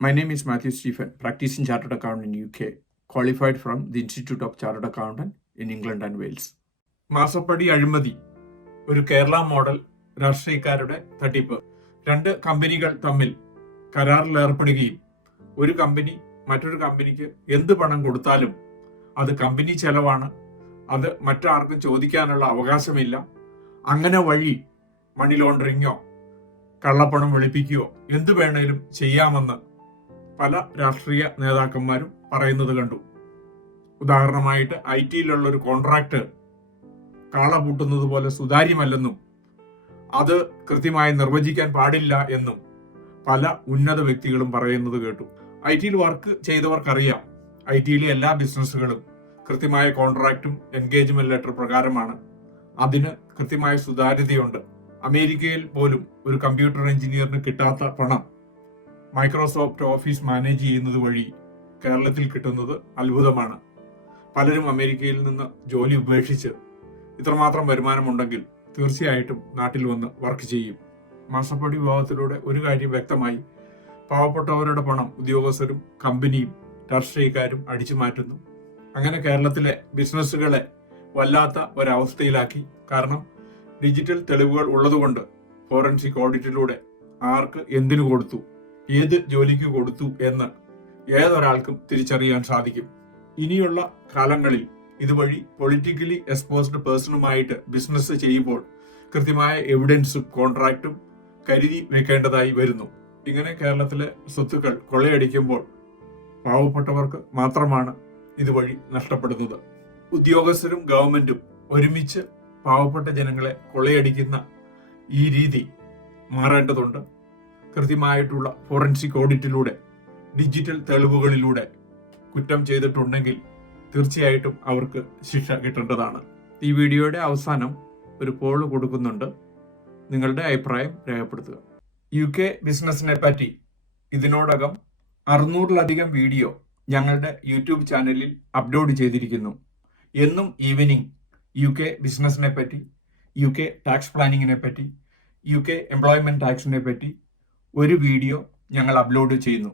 My name is Matthew Stephen, practicing chartered accountant in UK, qualified from the Institute of Chartered Accountant in England and Wales. മാസപ്പടി അഴിമതി, ഒരു Kerala model രാഷ്ട്രീയക്കാരുടെ തട്ടിപ്പ്. രണ്ട് കമ്പനികൾ തമ്മിൽ കരാറിൽ ഏർപ്പെടുകയും ഒരു കമ്പനി മറ്റൊരു കമ്പനിക്ക് എന്ത് പണം കൊടുത്താലും അത് കമ്പനി ചെലവാണ്, അത് മറ്റാർക്കും ചോദിക്കാനുള്ള അവകാശമില്ല, അങ്ങനെ വഴി മണി ലോണ്ടറിങ്ങോ കള്ളപ്പണം വെളുപ്പിക്കുകയോ എന്തു വേണേലും ചെയ്യാമെന്ന് പല രാഷ്ട്രീയ നേതാക്കന്മാരും പറയുന്നത് കണ്ടു. ഉദാഹരണമായിട്ട് IT-യിലുള്ള ഒരു കോൺട്രാക്ട് കാള പൂട്ടുന്നത് പോലെ സുതാര്യമല്ലെന്നും അത് കൃത്യമായി നിർവചിക്കാൻ പാടില്ല എന്നും പല ഉന്നത വ്യക്തികളും പറയുന്നത് കേട്ടു. IT-യിൽ വർക്ക് ചെയ്തവർക്കറിയാം, IT-യിലെ എല്ലാ ബിസിനസ്സുകളും കൃത്യമായ കോൺട്രാക്റ്റും എൻഗേജ്മെന്റ് ലെറ്റർ പ്രകാരമാണ്. അതിന് കൃത്യമായ സുതാര്യതയുണ്ട്. അമേരിക്കയിൽ പോലും ഒരു കമ്പ്യൂട്ടർ എഞ്ചിനീയറിന് കിട്ടാത്ത പണം മൈക്രോസോഫ്റ്റ് ഓഫീസ് മാനേജ് ചെയ്യുന്നത് വഴി കേരളത്തിൽ കിട്ടുന്നത് അത്ഭുതമാണ്. പലരും അമേരിക്കയിൽ നിന്ന് ജോലി ഉപേക്ഷിച്ച് ഇത്രമാത്രം വരുമാനമുണ്ടെങ്കിൽ തീർച്ചയായിട്ടും നാട്ടിൽ വന്ന് വർക്ക് ചെയ്യും. മാസപ്പടി വിഭാഗത്തിലൂടെ ഒരു കാര്യം വ്യക്തമായി, പാവപ്പെട്ടവരുടെ പണം ഉദ്യോഗസ്ഥരും കമ്പനിയും രാഷ്ട്രീയക്കാരും അടിച്ചു മാറ്റുന്നു. അങ്ങനെ കേരളത്തിലെ ബിസിനസ്സുകളെ വല്ലാത്ത ഒരവസ്ഥയിലാക്കി. കാരണം ഡിജിറ്റൽ തെളിവുകൾ ഉള്ളതുകൊണ്ട് ഫോറൻസിക് ഓഡിറ്റിലൂടെ ആർക്ക് എന്തിനു കൊടുത്തു, ഏത് ജോലിക്ക് കൊടുത്തു എന്ന് ഏതൊരാൾക്കും തിരിച്ചറിയാൻ സാധിക്കും. ഇനിയുള്ള കാലങ്ങളിൽ ഇതുവഴി പൊളിറ്റിക്കലി എക്സ്പോസ്ഡ് പേഴ്സണുമായിട്ട് ബിസിനസ് ചെയ്യുമ്പോൾ കൃത്യമായ എവിഡൻസും കോൺട്രാക്റ്റും കരുതി വെക്കേണ്ടതായി വരുന്നു. ഇങ്ങനെ കേരളത്തിലെ സ്വത്തുക്കൾ കൊള്ളയടിക്കുമ്പോൾ പാവപ്പെട്ടവർക്ക് മാത്രമാണ് ഇതുവഴി നഷ്ടപ്പെടുന്നത്. ഉദ്യോഗസ്ഥരും ഗവൺമെന്റും ഒരുമിച്ച് പാവപ്പെട്ട ജനങ്ങളെ കൊള്ളയടിക്കുന്ന ഈ രീതി മാറേണ്ടതുണ്ട്. കൃത്യമായിട്ടുള്ള ഫോറൻസിക് ഓഡിറ്റിലൂടെ ഡിജിറ്റൽ തെളിവുകളിലൂടെ കുറ്റം ചെയ്തിട്ടുണ്ടെങ്കിൽ തീർച്ചയായിട്ടും അവർക്ക് ശിക്ഷ കിട്ടേണ്ടതാണ്. ഈ വീഡിയോയുടെ അവസാനം ഒരു പോൾ കൊടുക്കുന്നുണ്ട്, നിങ്ങളുടെ അഭിപ്രായം രേഖപ്പെടുത്തുക. UK ബിസിനസിനെ പറ്റി ഇതിനോടകം 600-ലധികം വീഡിയോ ഞങ്ങളുടെ യൂട്യൂബ് ചാനലിൽ അപ്ലോഡ് ചെയ്തിരിക്കുന്നു. എന്നും ഈവനിങ് UK ബിസിനസിനെ പറ്റി, UK ടാക്സ് പ്ലാനിങ്ങിനെ പറ്റി, UK എംപ്ലോയ്മെന്റ് ടാക്സിനെ പറ്റി ഒരു വീഡിയോ ഞങ്ങൾ അപ്ലോഡ് ചെയ്യുന്നു.